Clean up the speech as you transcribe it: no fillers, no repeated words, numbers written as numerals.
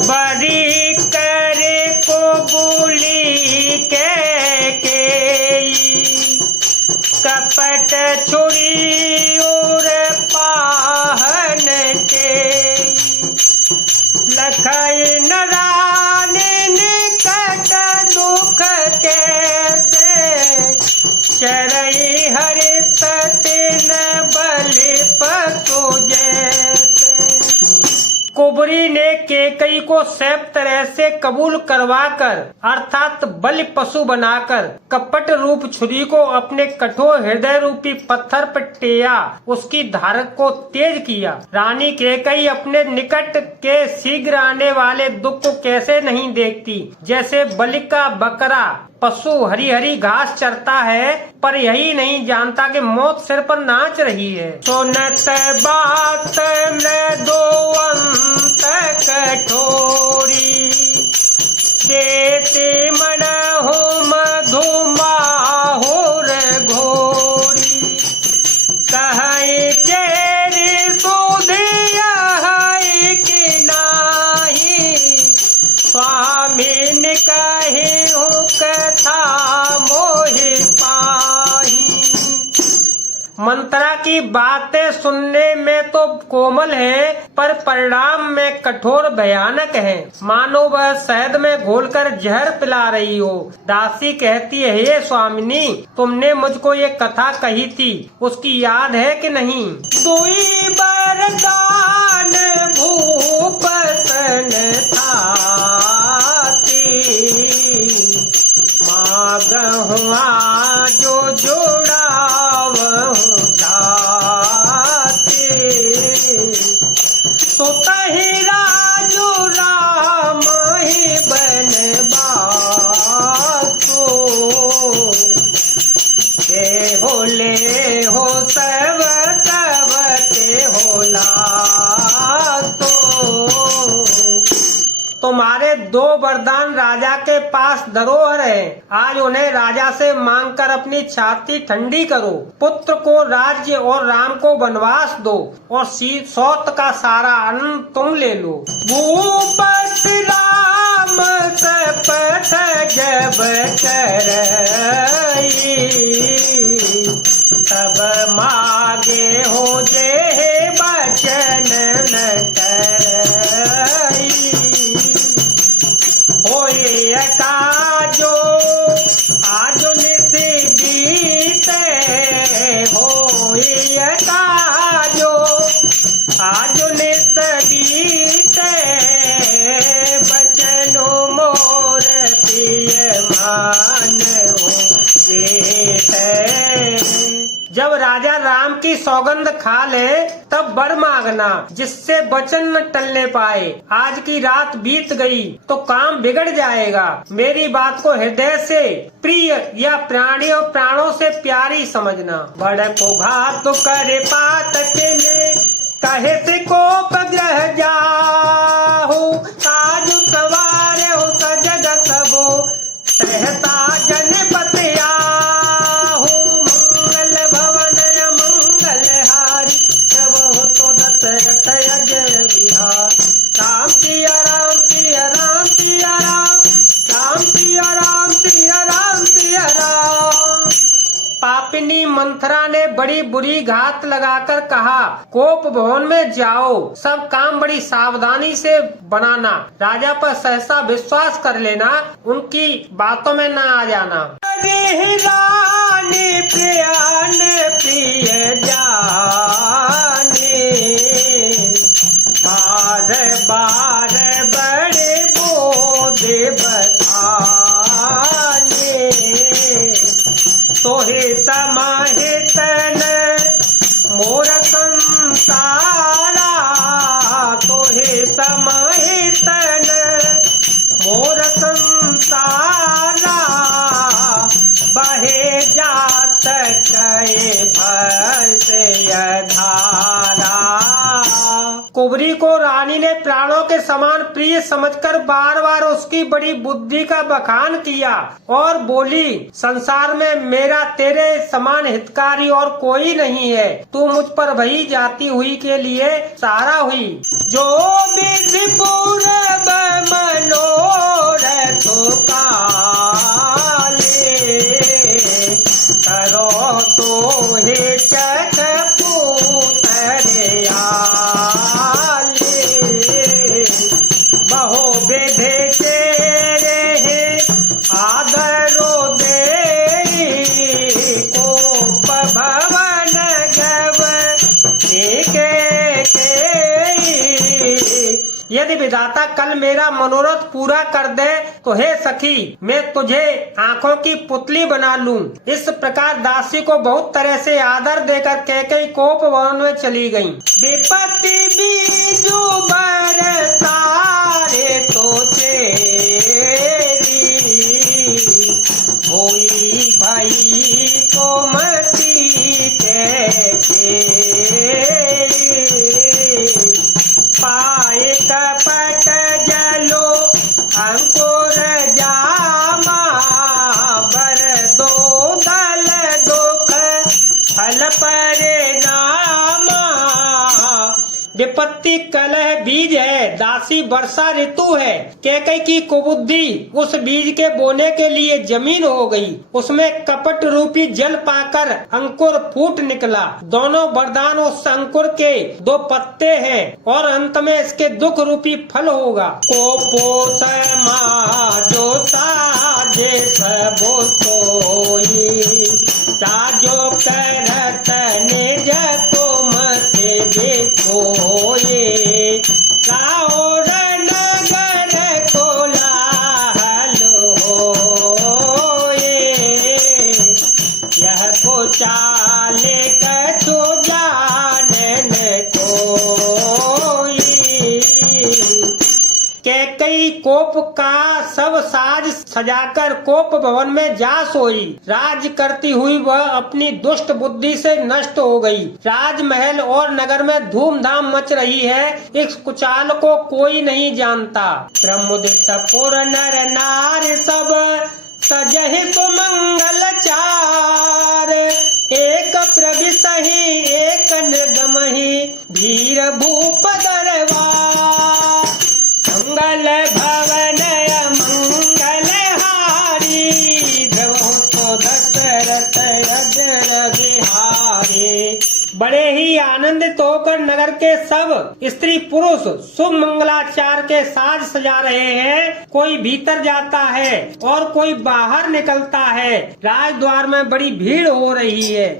बड़ी करे को बोली के कपट छुरी और पाहन के लखई नारायण निकट दुख के चरई हरित तीन बलि पशु जैसे। कुबरी ने केकई को सब तरह से कबूल करवाकर अर्थात बलि पशु बनाकर कपट रूप छुरी को अपने कठोर हृदय रूपी पत्थर पर टेया, उसकी धारक को तेज किया। रानी केकई अपने निकट के शीघ्र आने वाले दुख को कैसे नहीं देखती। जैसे बलि का बकरा पशु हरी हरी घास चरता है, पर यही नहीं जानता कि मौत सिर पर नाच रही है। सुनत बात मृदुअंत कठोरी देते मन हो मधुमाहुर घोरी कहे चेरी सुधिया कि नाही स्वामी ने कहे हो कथा मोहि पाही। मंत्रा की बातें सुनने में तो कोमल है, पर परिणाम में कठोर भयानक है। मानो वह शहद में घोलकर जहर पिला रही हो। दासी कहती है, हे स्वामिनी, तुमने मुझको ये कथा कही थी, उसकी याद है कि नहीं? दुई बरदान भूप सन मागहुआ जो जोड़ाव तो कही राजू राम ही बनवासो के होले हो सब के होला। तुम्हारे दो वरदान राजा के पास धरोहर है, आज उन्हें राजा से मांगकर अपनी छाती ठंडी करो। पुत्र को राज्य और राम को वनवास दो, और सौत का सारा अन्न तुम ले लो। भूपति राम शपथ जब करई तब मागे हो जे बचन न करई। होए काजो आजो निसे बीते होए काजो आजो निस बीते बचनो मोर प्रिय मान हो जेते। जब राजा राम की सौगंध खा ले तब वर मांगना, जिससे वचन न टलने पाए। आज की रात बीत गई तो काम बिगड़ जाएगा। मेरी बात को हृदय से प्रिय या प्राणी और प्राणों से प्यारी समझना। बड़ को घात करे पातक ने कहे से कोप ग्रह जाहु ताज सवारे हो सजग सबो सहता जन पतिया राम पिया राम पिया राम पिया राम राम पिया राम पिया राम पिया राम। पापिनी मंथरा ने बड़ी बुरी घात लगाकर कहा, कोप भवन में जाओ, सब काम बड़ी सावधानी से बनाना, राजा पर सहसा विश्वास कर लेना, उनकी बातों में न आ जाना। रानी प्रियान प्रिय जाने बार बार बड़े बोधे बताने तोहे समाहितन मोर संसारा तोहे समाहितन मोर संसारा बहे जात कहे भय धारा। कुबरी को रानी ने प्राणों के समान प्रिय समझकर बार बार उसकी बड़ी बुद्धि का बखान किया और बोली, संसार में मेरा तेरे समान हितकारी और कोई नहीं है। तू मुझ पर भई जाती हुई के लिए सहारा हुई। जो विधि पूर्व विधाता कल मेरा मनोरथ पूरा कर दे तो हे सखी मैं तुझे आंखों की पुतली बना लूं। इस प्रकार दासी को बहुत तरह से आदर देकर कैकेयी कोप भवन में चली गयी। विपत्ति बीजू बरतारे तो चेरी होई भाई को मती पाए कपट जलो अंकुर जामा बर दो दल दुख फल परिणामा। विपत्ति कलह बीज है, दासी वर्षा ऋतु है। कैकेयी की कुबुद्धि उस बीज के बोने के लिए जमीन हो गई। उसमें कपट रूपी जल पाकर अंकुर फूट निकला। दोनों वरदान उस अंकुर के दो पत्ते हैं और अंत में इसके दुख रूपी फल होगा। कोपो समाजो साजे सबो सोई राजो करत निज को मते देखो ये रावण नगर कोलाहल होए यह को चाले कछु जानन कोई। कैकेयी कोप का सब साज सजाकर कोप भवन में जा सोई। राज करती हुई वह अपनी दुष्ट बुद्धि से नष्ट हो गई। राजमहल और नगर में धूमधाम मच रही है। इस कुचाल को कोई नहीं जानता। प्रमुदित पुर नर नार सब सजहि सुमंगल चार एक प्रविशहि एक निर्गमहि धीर भूप दरबार। मंगल भवन मंगल हारी तो दशरथ अजर बिहारी। बड़े ही आनंदित होकर नगर के सब स्त्री पुरुष शुभ मंगलाचार के साज सजा रहे हैं। कोई भीतर जाता है और कोई बाहर निकलता है। राजद्वार में बड़ी भीड़ हो रही है।